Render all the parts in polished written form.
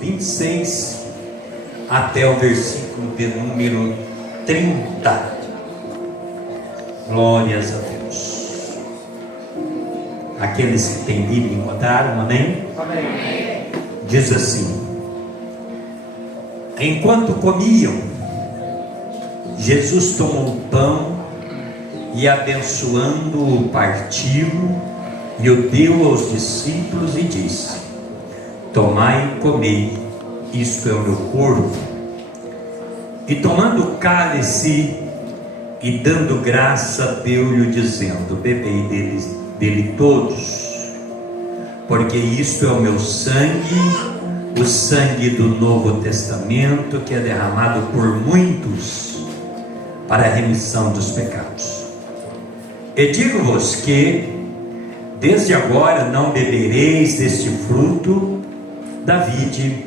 26 até o versículo de número 30. Glórias a Deus. Aqueles que têm Bíblia encontraram, amém? Amém. Diz assim: enquanto comiam, Jesus tomou o pão e, abençoando-o, partiu e o deu aos discípulos e disse: tomai e comei, isto é o meu corpo. E tomando o cálice e dando graça, deu-lhe, dizendo: bebei dele todos, porque isto é o meu sangue, o sangue do Novo Testamento, que é derramado por muitos para a remissão dos pecados. E digo-vos que desde agora não bebereis deste fruto da vide,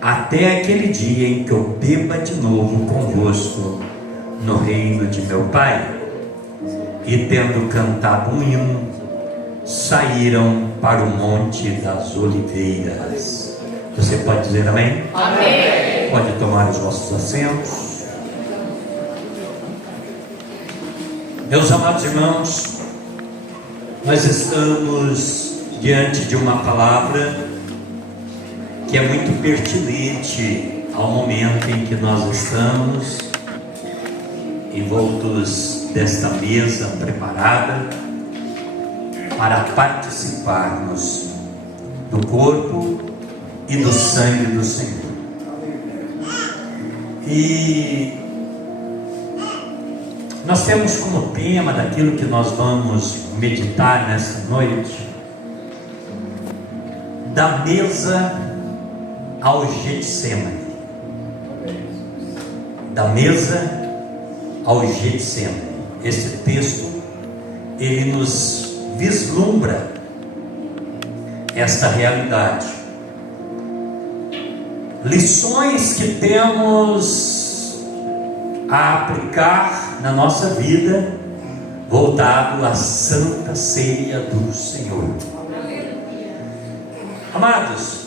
até aquele dia em que eu beba de novo convosco no reino de meu Pai. E tendo cantado um hino, saíram para o Monte das Oliveiras. Você pode dizer amém? Amém. Pode tomar os vossos assentos. Meus amados irmãos, nós estamos diante de uma palavra que é muito pertinente ao momento em que nós estamos envoltos desta mesa preparada para participarmos do corpo e do sangue do Senhor. E nós temos como tema daquilo que nós vamos meditar nessa noite: da mesa ao Getsemane. Da mesa ao Getsemane. Esse texto, ele nos vislumbra esta realidade. Lições que temos a aplicar na nossa vida, voltado à Santa Ceia do Senhor. Amados,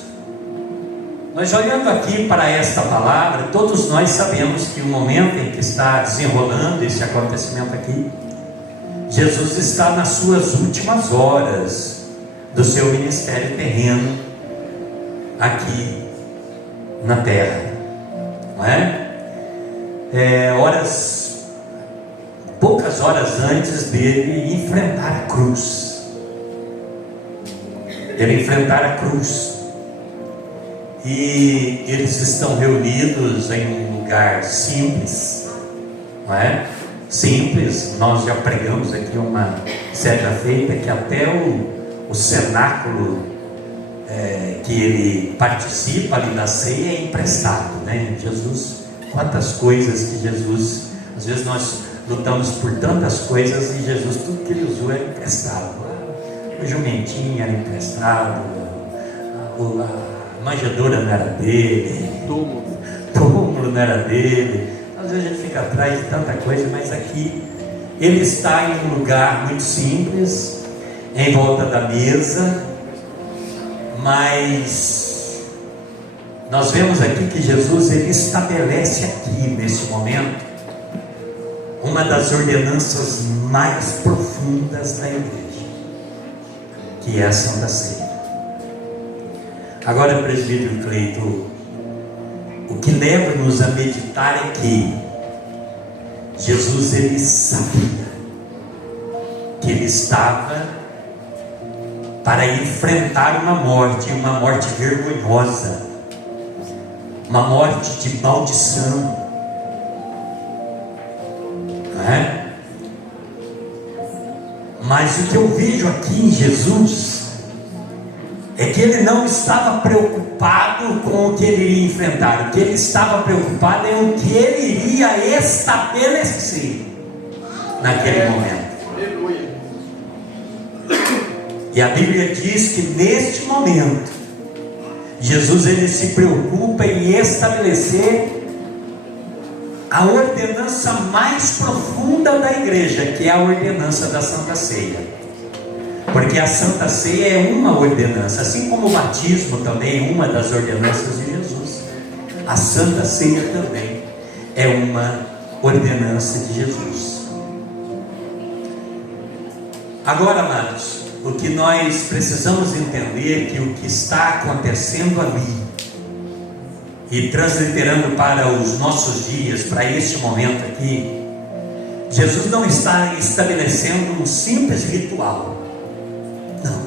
nós olhando aqui para esta palavra, todos nós sabemos que o momento em que está desenrolando esse acontecimento aqui, Jesus está nas suas últimas horas do seu ministério terreno aqui na terra, não é? Poucas horas antes dele enfrentar a cruz. Ele enfrentar a cruz. E eles estão reunidos em um lugar simples, não é? Simples. Nós já pregamos aqui uma certa feita que até o cenáculo que ele participa ali da ceia é emprestado, né? Jesus, quantas coisas que Jesus, às vezes nós lutamos por tantas coisas e Jesus, tudo que ele usou era emprestado. O jumentinho era emprestado, a manjedoura não era dele, túmulo não era dele. Às vezes a gente fica atrás de tanta coisa, mas aqui ele está em um lugar muito simples, em volta da mesa. Mas nós vemos aqui que Jesus, ele estabelece aqui nesse momento uma das ordenanças mais profundas da igreja, que é a Santa Ceia. Agora, presbítero Cleito, o que leva-nos a meditar é que Jesus, ele sabia que ele estava para enfrentar uma morte vergonhosa, uma morte de maldição, não é? Mas o que eu vejo aqui em Jesus é que ele não estava preocupado com o que ele iria enfrentar. O que ele estava preocupado é o que ele iria estabelecer naquele momento. E a Bíblia diz que neste momento Jesus, ele se preocupa em estabelecer a ordenança mais profunda da igreja, que é a ordenança da Santa Ceia. Porque a Santa Ceia é uma ordenança, assim como o batismo também é uma das ordenanças de Jesus. a Santa Ceia também é uma ordenança de Jesus. Agora, amados, o que nós precisamos entender é que o que está acontecendo ali e transliterando para os nossos dias, para este momento aqui, Jesus não está estabelecendo um simples ritual. Não.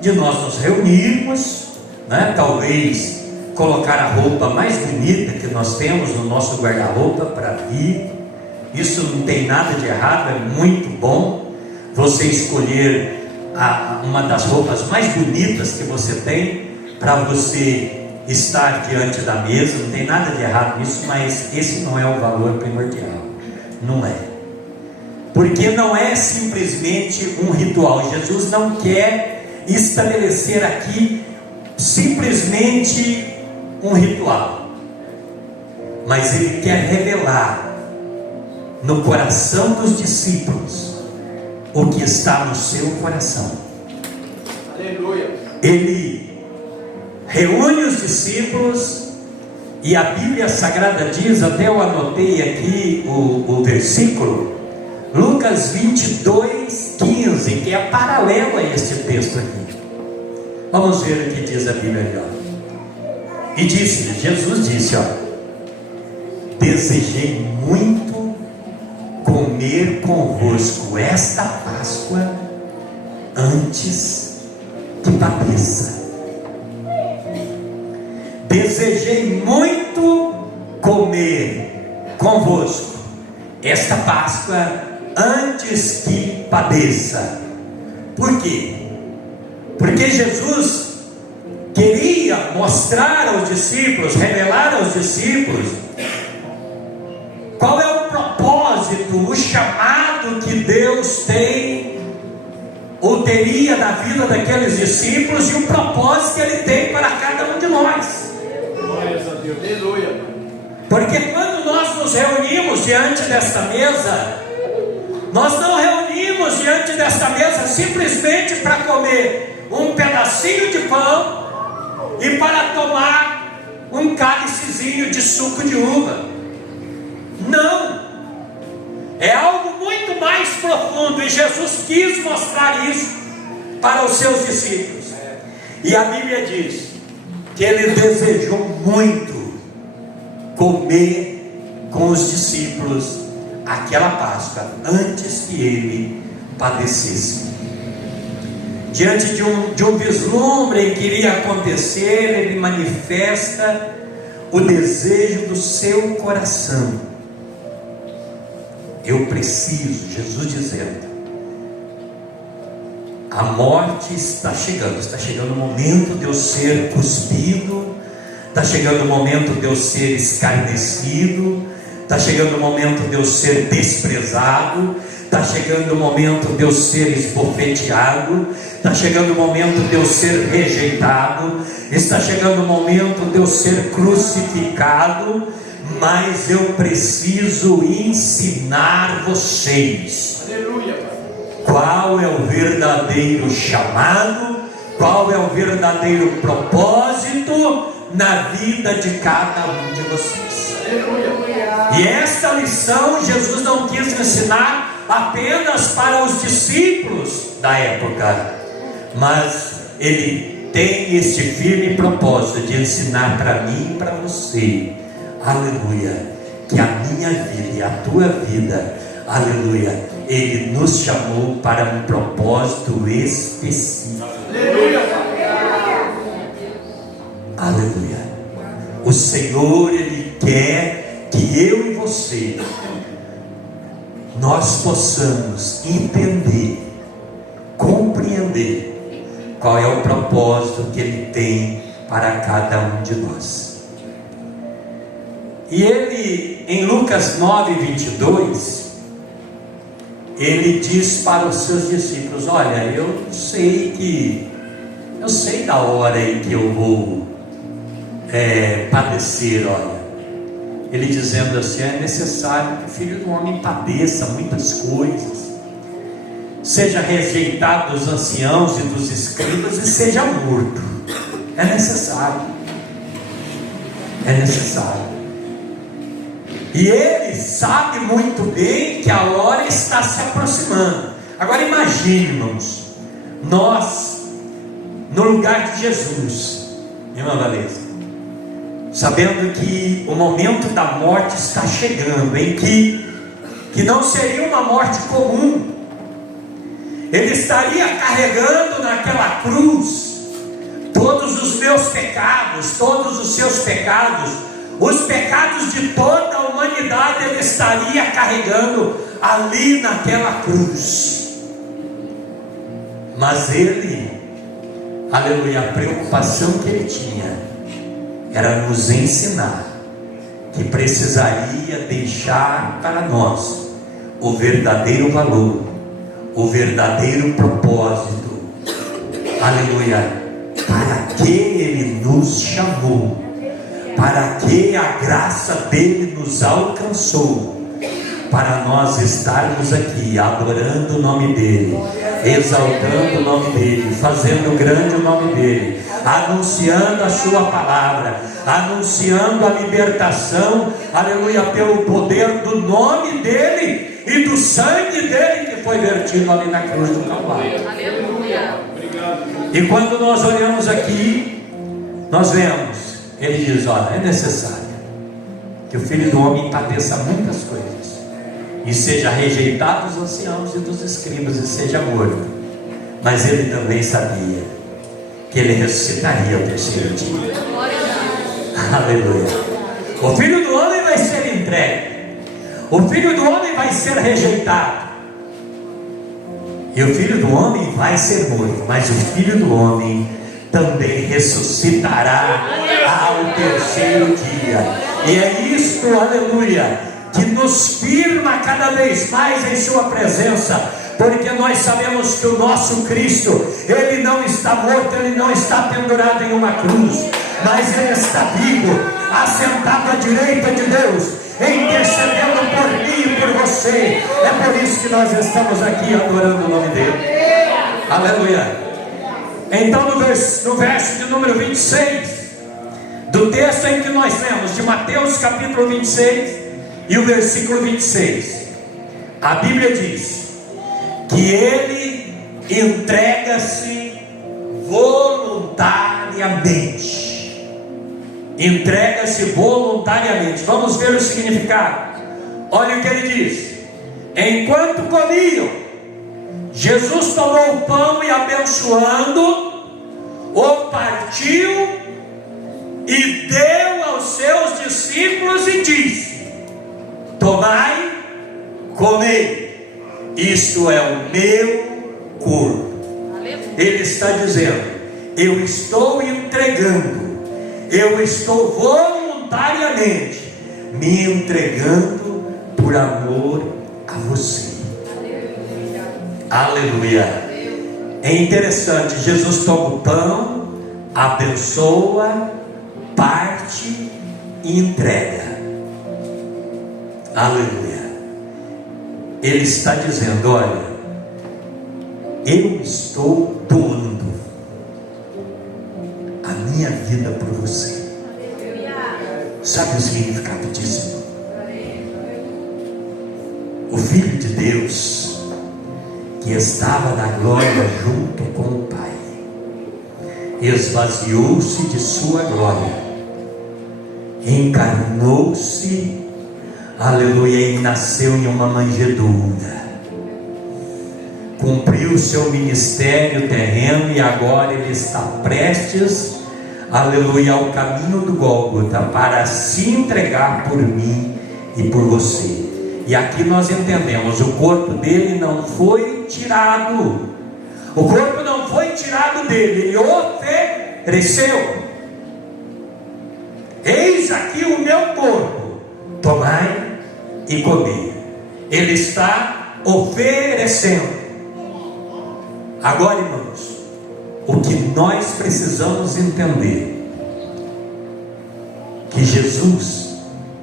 De nós nos reunirmos, né? Talvez colocar a roupa mais bonita que nós temos no nosso guarda-roupa para vir. Isso não tem nada de errado, é muito bom você escolher uma das roupas mais bonitas que você tem para você estar diante da mesa. Não tem nada de errado nisso, mas esse não é o valor primordial. Não é. Porque não é simplesmente um ritual. Jesus não quer estabelecer aqui simplesmente um ritual, mas Ele quer revelar no coração dos discípulos o que está no seu coração. Aleluia. Ele reúne os discípulos e a Bíblia Sagrada diz, até eu anotei aqui o versículo, Lucas 22:15, que é paralelo a este texto aqui. Vamos ver o que diz a Bíblia ali, ó. E disse, Jesus disse, ó: desejei muito comer convosco esta Páscoa antes que padeça. Desejei muito comer convosco esta Páscoa antes que padeça. Por quê? Porque Jesus queria mostrar aos discípulos, revelar aos discípulos qual é o propósito, o chamado que Deus tem ou teria na vida daqueles discípulos, e o propósito que Ele tem para cada um de nós. Glórias a Deus. Aleluia. Porque quando nós nos reunimos diante desta mesa, nós não reunimos diante desta mesa simplesmente para comer um pedacinho de pão e para tomar um cálicezinho de suco de uva. Não, é algo muito mais profundo, e Jesus quis mostrar isso para os seus discípulos. E a Bíblia diz que Ele desejou muito comer com os discípulos aquela Páscoa antes que Ele padecesse. Diante de um vislumbre em que iria acontecer, Ele manifesta o desejo do seu coração. Eu preciso, Jesus dizendo, a morte está chegando o momento de eu ser cuspido, está chegando o momento de eu ser escarnecido, está chegando o momento de eu ser desprezado, está chegando o momento de eu ser esbofeteado, está chegando o momento de eu ser rejeitado, está chegando o momento de eu ser crucificado, mas eu preciso ensinar vocês. Aleluia. Qual é o verdadeiro chamado, qual é o verdadeiro propósito na vida de cada um de vocês. Aleluia. E esta lição Jesus não quis ensinar apenas para os discípulos da época, mas Ele tem este firme propósito de ensinar para mim e para você, aleluia, que a minha vida e a tua vida, aleluia, Ele nos chamou para um propósito específico. Aleluia. Aleluia. O Senhor, Ele quer que eu e você, nós possamos entender, compreender qual é o propósito que Ele tem para cada um de nós. E Ele, em Lucas 9:22, Ele diz para os seus discípulos: olha, eu sei da hora em que eu vou padecer. Olha, Ele dizendo assim: é necessário que o Filho do Homem padeça muitas coisas, seja rejeitado dos anciãos e dos escribas e seja morto. É necessário. É necessário. E ele sabe muito bem que a hora está se aproximando. Agora imagine, irmãos, nós no lugar de Jesus, irmã Valesca, sabendo que o momento da morte está chegando, em que não seria uma morte comum. Ele estaria carregando naquela cruz todos os meus pecados, todos os seus pecados, os pecados de toda a humanidade. Ele estaria carregando ali naquela cruz. Mas ele, aleluia, a preocupação que ele tinha era nos ensinar que precisaria deixar para nós o verdadeiro valor, o verdadeiro propósito, aleluia, para que ele nos chamou, para que a graça dele nos alcançou, para nós estarmos aqui adorando o nome dele, exaltando o nome dele, fazendo grande o nome dele, anunciando a sua palavra, anunciando a libertação, aleluia, pelo poder do nome dele e do sangue dele que foi vertido ali na cruz do Calvário. Aleluia. E quando nós olhamos aqui, nós vemos, ele diz: olha, é necessário que o Filho do Homem padeça muitas coisas e seja rejeitado dos anciãos e dos escribas e seja morto. Mas ele também sabia que ele ressuscitaria ao terceiro dia. Aleluia. O Filho do Homem vai ser entregue, o Filho do Homem vai ser rejeitado, e o Filho do Homem vai ser morto, mas o Filho do Homem também ressuscitará ao terceiro dia. E é isto, aleluia, que nos firma cada vez mais em sua presença, porque nós sabemos que o nosso Cristo, ele não está morto, ele não está pendurado em uma cruz, mas ele está vivo, assentado à direita de Deus, intercedendo por mim e por você. É por isso que nós estamos aqui adorando o nome dele. Aleluia. Então no verso de número 26 do texto em que nós lemos, de Mateus capítulo 26 e o versículo 26, a Bíblia diz que ele entrega-se voluntariamente. Entrega-se voluntariamente. Vamos ver o significado. Olha o que ele diz: enquanto comiam, Jesus tomou o pão e, abençoando, o partiu e deu aos seus discípulos e disse: tomai, comei, isto é o meu corpo. Ele está dizendo: eu estou entregando, eu estou voluntariamente me entregando por amor a você. Aleluia. É interessante, Jesus toma o pão, abençoa, parte e entrega. Aleluia. Ele está dizendo: olha, eu estou doando a minha vida por você. Sabe o significado disso? O Filho de Deus, que estava na glória junto com o Pai, esvaziou-se de sua glória, encarnou-se, aleluia, e nasceu em uma manjedoura, cumpriu o seu ministério terreno e agora ele está prestes, aleluia, ao caminho do Gólgota para se entregar por mim e por você. E aqui nós entendemos, o corpo dele não foi tirado, o corpo não foi tirado dele, ele ofereceu. Eis aqui o meu corpo, tomai e comei. Ele está oferecendo. Agora, irmãos, o que nós precisamos entender, que Jesus,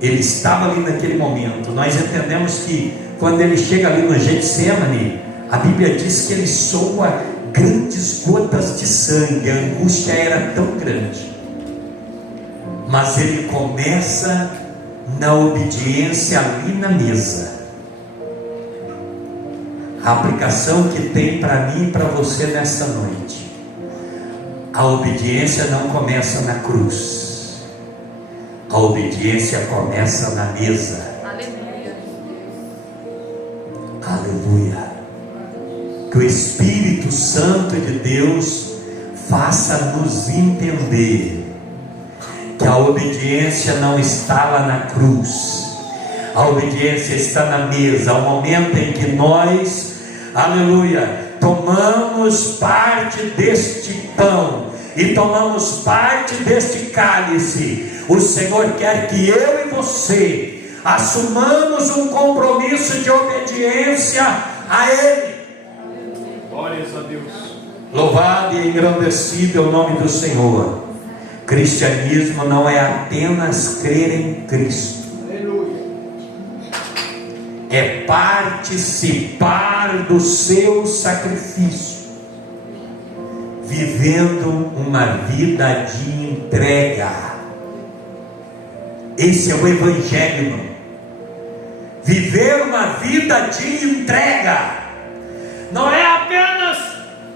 ele estava ali naquele momento. Nós entendemos que quando ele chega ali no Getsemane, a Bíblia diz que ele soa grandes gotas de sangue. A angústia era tão grande mas ele começa na obediência ali na mesa. A aplicação que tem para mim e para você nessa noite: a obediência não começa na cruz, a obediência começa na mesa. Aleluia. Aleluia. Que o Espírito Santo de Deus faça nos entender que a obediência não está lá na cruz, a obediência está na mesa. Ao momento em que nós, aleluia, tomamos parte deste pão e tomamos parte deste cálice, o Senhor quer que eu e você assumamos um compromisso de obediência a Ele. Glórias a Deus. Louvado e engrandecido é o nome do Senhor. Cristianismo não é apenas crer em Cristo, Aleluia. é participar do seu sacrifício, vivendo uma vida de entrega. Esse é o Evangelho, irmão. Viver uma vida de entrega. Não é apenas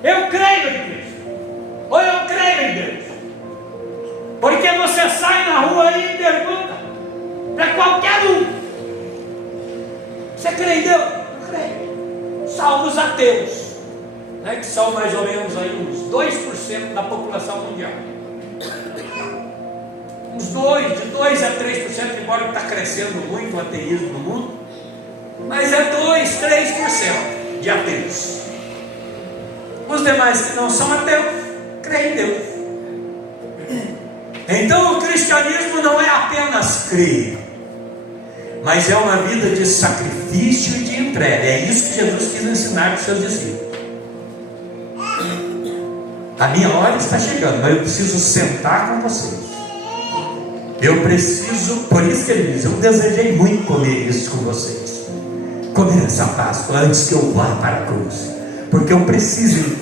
eu creio em Cristo, ou eu creio em Deus. Porque você sai na rua aí e pergunta para qualquer um: você crê em Deus? Eu creio. Salvo os ateus, né, que são mais ou menos aí uns 2% da população mundial. Uns 2, de 2 a 3%, embora está crescendo muito o ateísmo no mundo, mas é 2, 3% de ateus. Os demais que não são ateus, creem em Deus. Então o cristianismo não é apenas crer, mas é uma vida de sacrifício e de entrega. É isso que Jesus quis ensinar para os seus discípulos. A minha hora está chegando, mas eu preciso sentar com vocês. Eu preciso, por isso que ele diz: eu desejei muito comer isso com vocês, comer essa Páscoa antes que eu vá para a cruz, porque eu preciso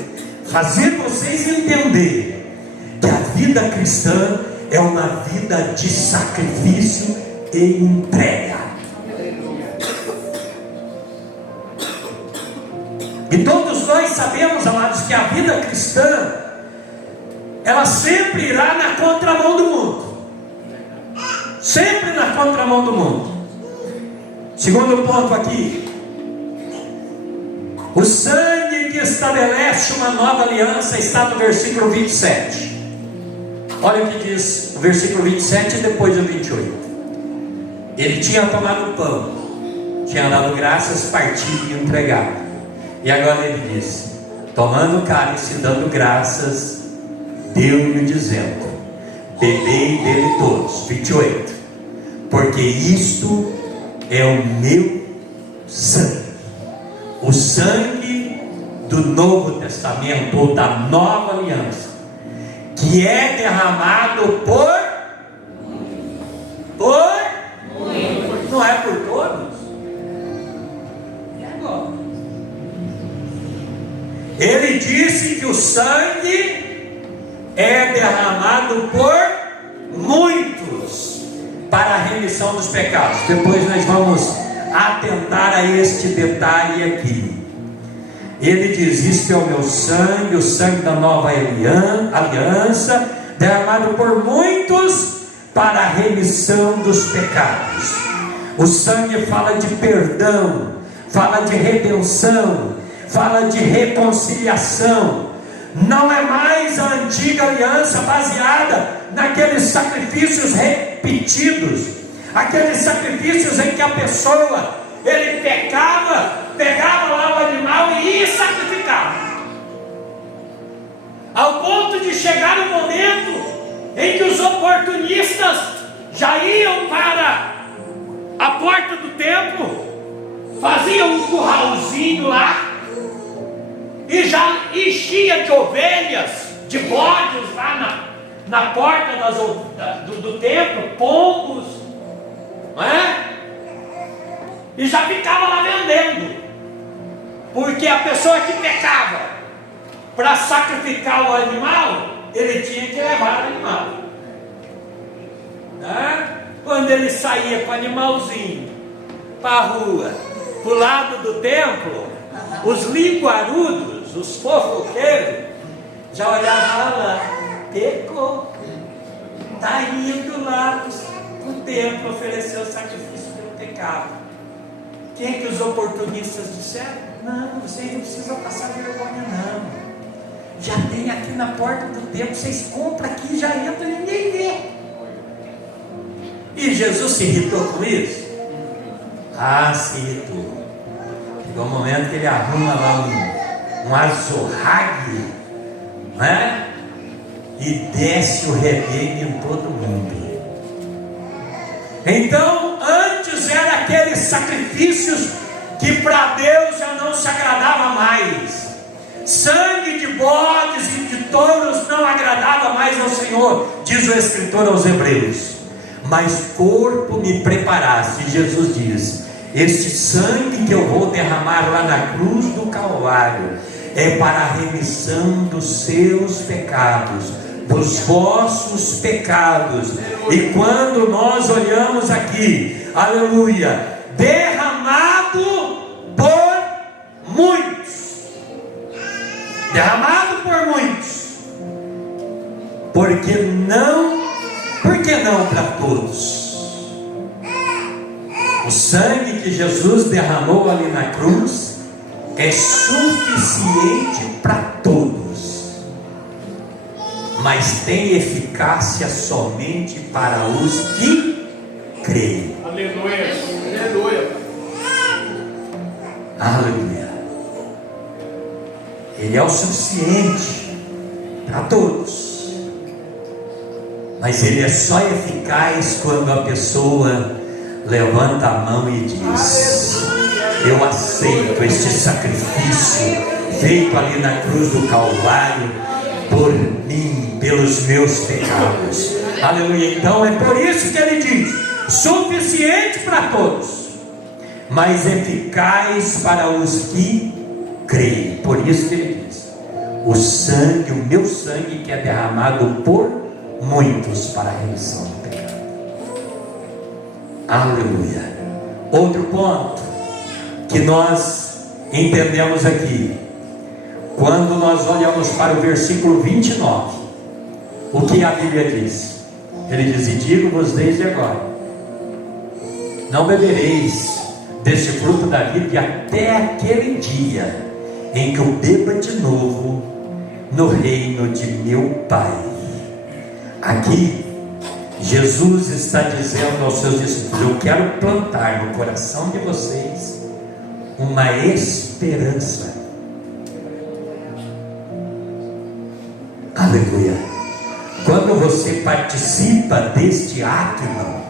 fazer vocês entender que a vida cristã é uma vida de sacrifício e entrega. E todos nós sabemos, amados, que a vida cristã, ela sempre irá na contramão do mundo. Sempre na contramão do mundo. Segundo ponto aqui: o sangue que estabelece uma nova aliança está no versículo 27. Olha o que diz o versículo 27 e depois o 28. Ele tinha tomado o pão, tinha dado graças, partido e entregado. E agora ele diz: tomando o cálice, dando graças, deu-lhe dizendo: bebei dele todos. 28. Porque isto é o meu sangue, o sangue do Novo Testamento, ou da nova aliança, que é derramado não é por todos, é agora. Ele disse que o sangue é derramado por muitos para a remissão dos pecados. Depois nós vamos atentar a este detalhe aqui. Ele diz: isto é o meu sangue, o sangue da nova aliança, derramado por muitos para a remissão dos pecados. O sangue fala de perdão, fala de redenção, fala de reconciliação. Não é mais a antiga aliança baseada naqueles sacrifícios repetidos, aqueles sacrifícios em que a pessoa, ele pecava, pegava lá o animal e ia sacrificar, ao ponto de chegar o momento em que os oportunistas já iam para a porta do templo, faziam um curralzinho lá e já enchia de ovelhas, de bodes lá na porta do templo, pombos, não é? E já ficava lá vendendo, porque a pessoa que pecava para sacrificar o animal, ele tinha que levar o animal. Quando ele saía com o animalzinho para a rua, para o lado do templo, os linguarudos, os fofoqueiros, já olhavam lá, pecou, está indo lá para o templo oferecer o sacrifício pelo pecado. Quem que os oportunistas disseram? Não, vocês não precisam passar vergonha não, já tem aqui na porta do templo, vocês compram aqui, já entram e ninguém vê. E Jesus se irritou com isso? Se irritou. Chegou um momento que ele arruma lá um azorrague, né? E desce o regueiro em todo mundo. Então, antes era aqueles sacrifícios que para Deus já não se agradava mais. Sangue de bodes e de touros não agradava mais ao Senhor, diz o escritor aos Hebreus. Mas corpo me preparaste, Jesus diz, este sangue que eu vou derramar lá na cruz do Calvário é para a remissão dos seus pecados, dos vossos pecados. E quando nós olhamos aqui, aleluia, derramado por muitos, derramado por muitos, por que não para todos? O sangue que Jesus derramou ali na cruz é suficiente para todos, mas tem eficácia somente para os que creem. Aleluia, aleluia, aleluia. Ele é o suficiente para todos, mas ele é só eficaz quando a pessoa levanta a mão e diz: eu aceito este sacrifício feito ali na cruz do Calvário por mim, pelos meus pecados. Aleluia. Então é por isso que ele diz: suficiente para todos, mas eficaz para os que creem. Por isso que ele diz: o sangue, o meu sangue que é derramado por muitos para a remissão do pecado. Aleluia. Outro ponto que nós entendemos aqui, quando nós olhamos para o versículo 29, o que a Bíblia diz? Ele diz: e digo-vos desde agora, não bebereis deste fruto da vida até aquele dia em que eu beba de novo no reino de meu Pai. Aqui Jesus está dizendo aos seus discípulos: eu quero plantar no coração de vocês uma esperança. Aleluia. Quando você participa deste ato, irmão,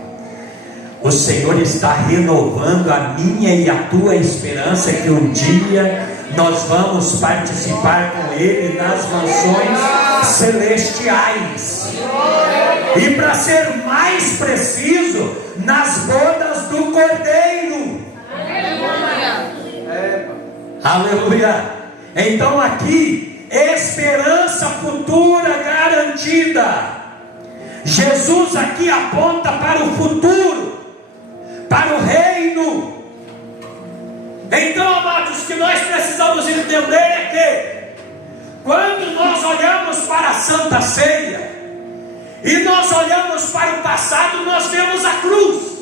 o Senhor está renovando a minha e a tua esperança que um dia nós vamos participar com Ele nas mansões celestiais. E para ser mais preciso, nas bodas do Cordeiro. Aleluia. Então aqui, esperança futura garantida. Jesus aqui aponta para o futuro, para o reino. Então, amados, o que nós precisamos entender é que quando nós olhamos para a Santa Ceia e nós olhamos para o passado, nós vemos a cruz.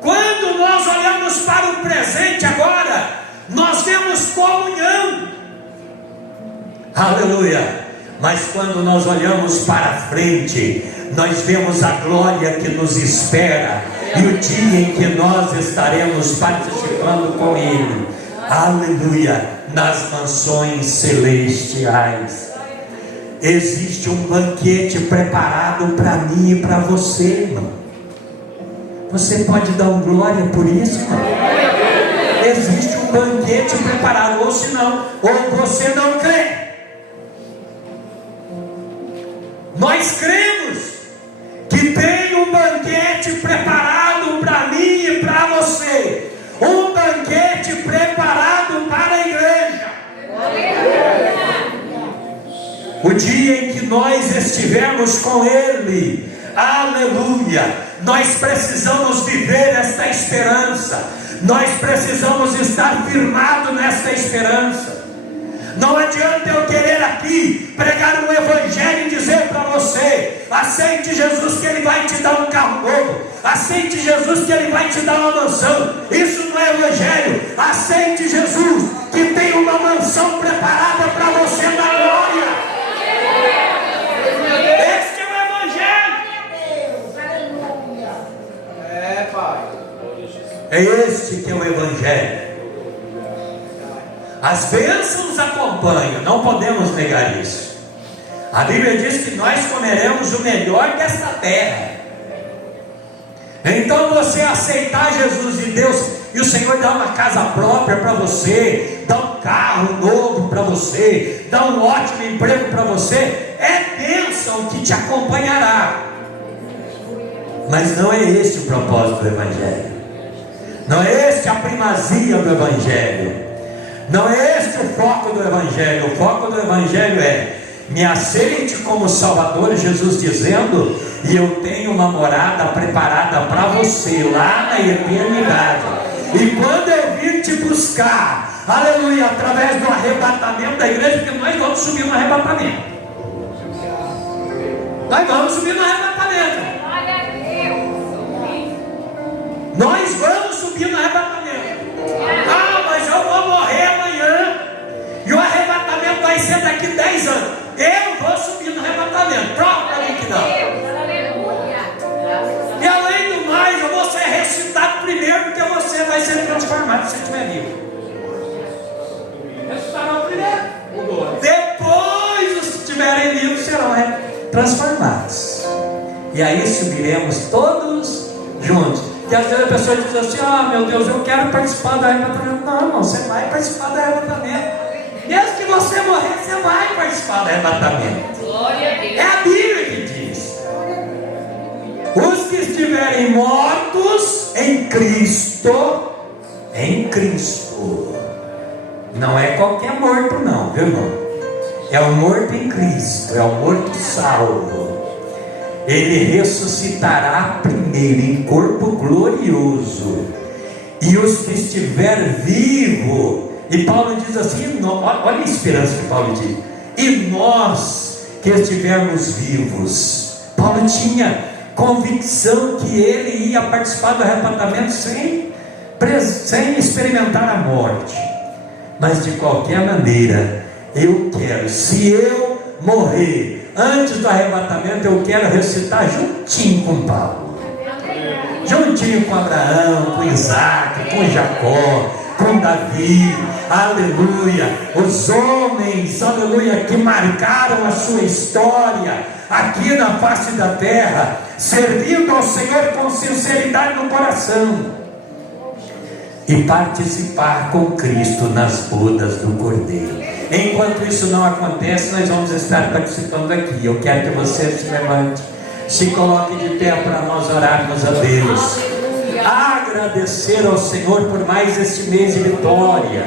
Quando nós olhamos para o presente agora, nós vemos comunhão. Aleluia. Mas quando nós olhamos para frente, nós vemos a glória que nos espera e o dia em que nós estaremos participando com Ele. Aleluia. Nas mansões celestiais. Existe um banquete preparado para mim e para você, irmão. Você pode dar um glória por isso, irmão? Existe um banquete preparado, ou se não, ou você não crê. Nós cremos que tem um banquete preparado para mim e para você. Um banquete preparado para a igreja. O dia em que nós estivermos com Ele. Aleluia! Nós precisamos viver esta esperança. Nós precisamos estar firmados nesta esperança. Não adianta eu querer aqui pregar um evangelho e dizer para você: aceite Jesus que Ele vai te dar um carro novo, aceite Jesus que Ele vai te dar uma mansão. Isso não é evangelho. Aceite Jesus que tem uma mansão preparada para você na glória. Esse é o evangelho. É, Pai. É este que é o evangelho. As bênçãos acompanham, não podemos negar isso. A Bíblia diz que nós comeremos o melhor desta terra. Então você aceitar Jesus e Deus, e o Senhor dá uma casa própria para você, dá um carro novo para você, dá um ótimo emprego para você, é bênção que te acompanhará. Mas não é esse o propósito do Evangelho. Não é esse a primazia do Evangelho. Não é este o foco do Evangelho. O foco do Evangelho é: me aceite como Salvador, Jesus dizendo, e eu tenho uma morada preparada para você lá na eternidade. E quando eu vir te buscar, aleluia, através do arrebatamento da igreja, porque nós vamos subir no arrebatamento. Nós vamos subir no arrebatamento. Nós vamos subir no arrebatamento. Ah, mas eu vou morrer amanhã, e o arrebatamento vai ser daqui 10 anos. Eu vou subir no arrebatamento. Prova para mim que não. E além do mais, eu vou ser ressuscitado primeiro, porque você vai ser transformado se você estiver vivo. Ressuscitarão primeiro. Depois, os que estiverem vivos serão transformados. E aí subiremos todos juntos. E às vezes a pessoa diz assim: ah, meu Deus, eu quero participar do arrebatamento. Não, irmão, você vai participar do arrebatamento. Mesmo que você morrer, você vai participar do arrebatamento. Glória a Deus. É a Bíblia que diz: os que estiverem mortos em Cristo, não é qualquer morto não, viu, irmão? É o morto em Cristo, é o morto salvo. Ele ressuscitará primeiro em corpo glorioso, e os que estiver vivo, e Paulo diz assim, olha a esperança que Paulo diz: e nós que estivermos vivos. Paulo tinha convicção que ele ia participar do arrebatamento sem experimentar a morte. Mas de qualquer maneira, eu quero, se eu morrer antes do arrebatamento, eu quero ressuscitar juntinho com Paulo, juntinho com Abraão, com Isaac, com Jacó, com Davi, aleluia, os homens, aleluia, que marcaram a sua história aqui na face da terra, servindo ao Senhor com sinceridade no coração, e participar com Cristo nas bodas do Cordeiro. Enquanto isso não acontece, nós vamos estar participando aqui. Eu quero que você se levante, se coloque de pé para nós orarmos a Deus, agradecer ao Senhor por mais este mês de vitória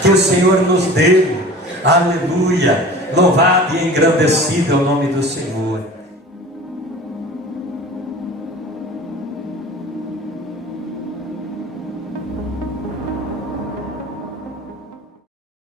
que o Senhor nos deu. Aleluia, louvado e engrandecido é o nome do Senhor.